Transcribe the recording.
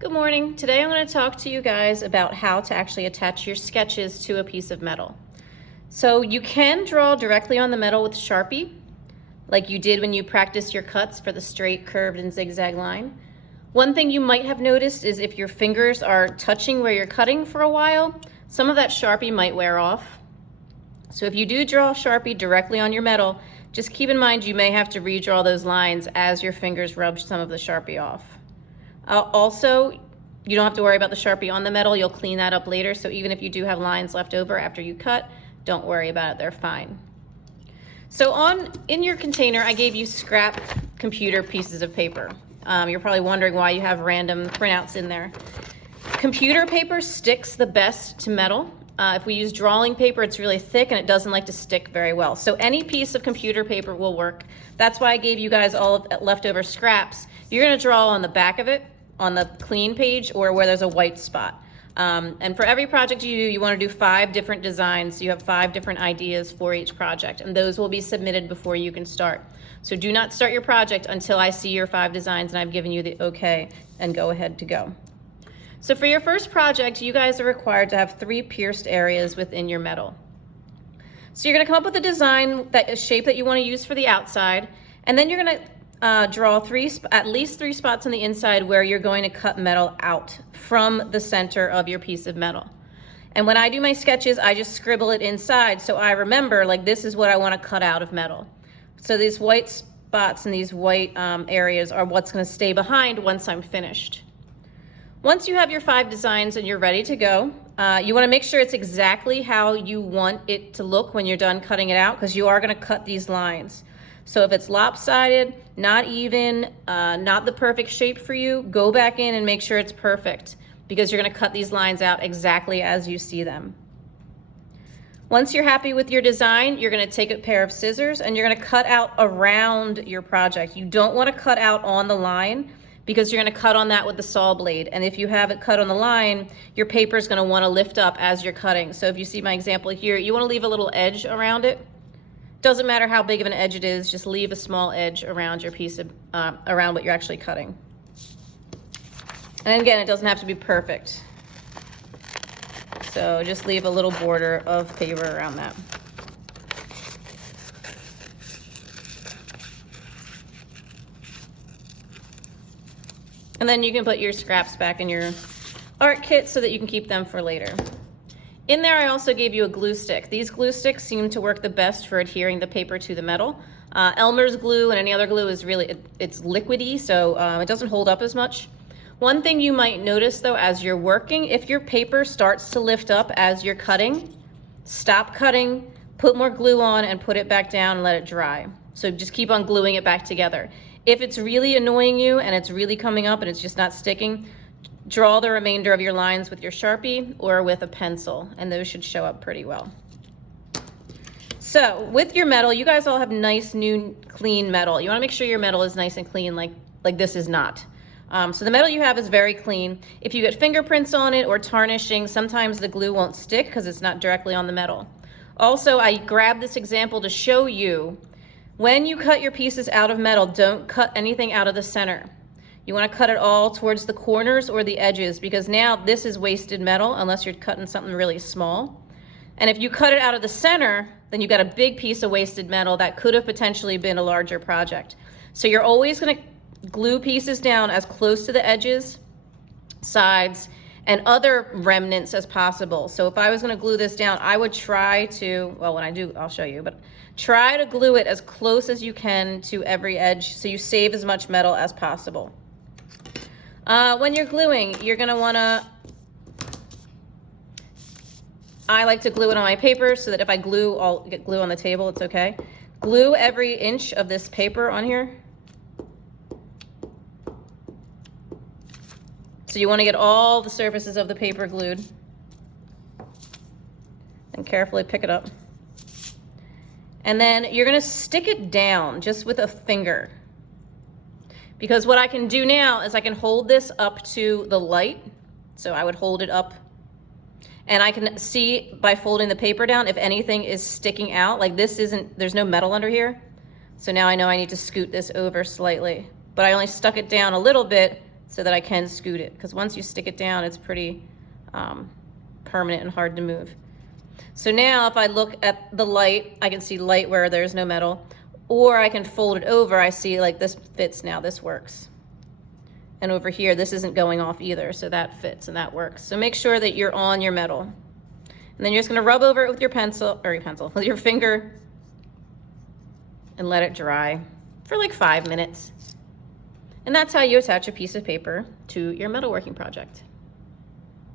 Good morning. Today I'm going to talk to you guys about how to actually attach your sketches to a piece of metal. So you can draw directly on the metal with Sharpie, like you did when you practiced your cuts for the straight, curved, and zigzag line. One thing you might have noticed is if your fingers are touching where you're cutting for a while, some of that Sharpie might wear off. So if you do draw Sharpie directly on your metal, just keep in mind you may have to redraw those lines as your fingers rub some of the Sharpie off. Also, you don't have to worry about the Sharpie on the metal. You'll clean that up later. So even if you do have lines left over after you cut, don't worry about it. They're fine. So in your container, I gave you scrap computer pieces of paper. You're probably wondering why you have random printouts in there. Computer paper sticks the best to metal. If we use drawing paper, it's really thick and it doesn't like to stick very well. So any piece of computer paper will work. That's why I gave you guys all of leftover scraps. You're gonna draw on the back of it, on the clean page, or where there's a white spot. And for every project you do, you want to do 5 different designs. So you have 5 different ideas for each project, and those will be submitted before you can start. So do not start your project until I see your 5 designs and I've given you the okay and go ahead to go. So for your first project, you guys are required to have 3 pierced areas within your metal. So you're going to come up with a design, a shape that you want to use for the outside, and then you're going to draw at least 3 spots on the inside where you're going to cut metal out from the center of your piece of metal. And when I do my sketches, I just scribble it inside so I remember, like, this is what I want to cut out of metal. So these white spots and these white areas are what's going to stay behind once I'm finished. Once you have your 5 designs and you're ready to go, you want to make sure it's exactly how you want it to look when you're done cutting it out, because you are going to cut these lines. So if it's lopsided, not even, not the perfect shape for you, go back in and make sure it's perfect, because you're going to cut these lines out exactly as you see them. Once you're happy with your design, you're going to take a pair of scissors and you're going to cut out around your project. You don't want to cut out on the line, because you're going to cut on that with the saw blade. And if you have it cut on the line, your paper is going to want to lift up as you're cutting. So if you see my example here, you want to leave a little edge around it. Doesn't matter how big of an edge it is, just leave a small edge around your piece of, around what you're actually cutting. And again, it doesn't have to be perfect. So just leave a little border of paper around that. And then you can put your scraps back in your art kit so that you can keep them for later. In there, I also gave you a glue stick. These glue sticks seem to work the best for adhering the paper to the metal. Elmer's glue and any other glue is really, it's liquidy, so it doesn't hold up as much. One thing you might notice though as you're working, if your paper starts to lift up as you're cutting, stop cutting, put more glue on and put it back down and let it dry. So just keep on gluing it back together. If it's really annoying you and it's really coming up and it's just not sticking, draw the remainder of your lines with your Sharpie or with a pencil, and those should show up pretty well. So with your metal, you guys all have nice, new, clean metal. You wanna make sure your metal is nice and clean, like this is not. So the metal you have is very clean. If you get fingerprints on it or tarnishing, sometimes the glue won't stick because it's not directly on the metal. Also, I grabbed this example to show you, when you cut your pieces out of metal, don't cut anything out of the center. You want to cut it all towards the corners or the edges, because now this is wasted metal unless you're cutting something really small. And if you cut it out of the center, then you've got a big piece of wasted metal that could have potentially been a larger project. So you're always going to glue pieces down as close to the edges, sides, and other remnants as possible. So if I was going to glue this down, I would try to, well, when I do, I'll show you, but try to glue it as close as you can to every edge so you save as much metal as possible. When you're gluing, you're going to want to, I like to glue it on my paper so that if I glue, I'll get glue on the table, it's okay. Glue every inch of this paper on here. So you want to get all the surfaces of the paper glued. And carefully pick it up. And then you're going to stick it down just with a finger. Because what I can do now is I can hold this up to the light. So I would hold it up. And I can see by folding the paper down if anything is sticking out. Like this isn't, there's no metal under here. So now I know I need to scoot this over slightly. But I only stuck it down a little bit so that I can scoot it, because once you stick it down, it's pretty permanent and hard to move. So now if I look at the light, I can see light where there's no metal, or I can fold it over. I see like this fits now, this works. And over here, this isn't going off either, so that fits and that works. So make sure that you're on your metal. And then you're just gonna rub over it with your pencil, with your finger, and let it dry for like 5 minutes. And that's how you attach a piece of paper to your metalworking project.